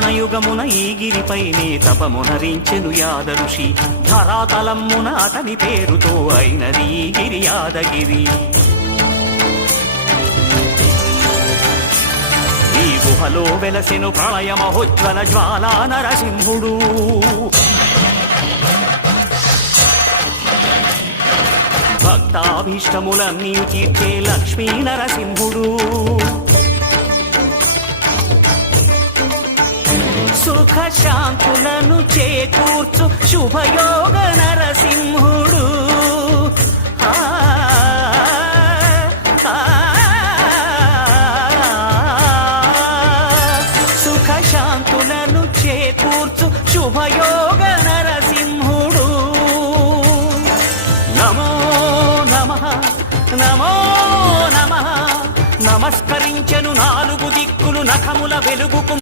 త్రేతాయుగమున ఈ గిరిపైనే తపమునరించెను యాదఋషి. ధరాతలమ్మున అతని పేరుతో అయినది ఈ గిరి యాదగిరి. ఈ గుహలో వెలసెను ప్రళయ మహోజ్వల జ్వాలా నరసింహుడు. భక్తాభీష్టములన్నీ తీర్చే లక్ష్మీ నరసింహుడు. సుఖ శాంతులను చేకూర్చు శుభయోగ నరసింహుడు. సుఖ శాంతులను చేకూర్చు శుభయోగ నరసింహుడు. నమో నమః నమో నమః. నమస్కరించెను నాలుగు దిక్కులు నఖముల వెలుగుకు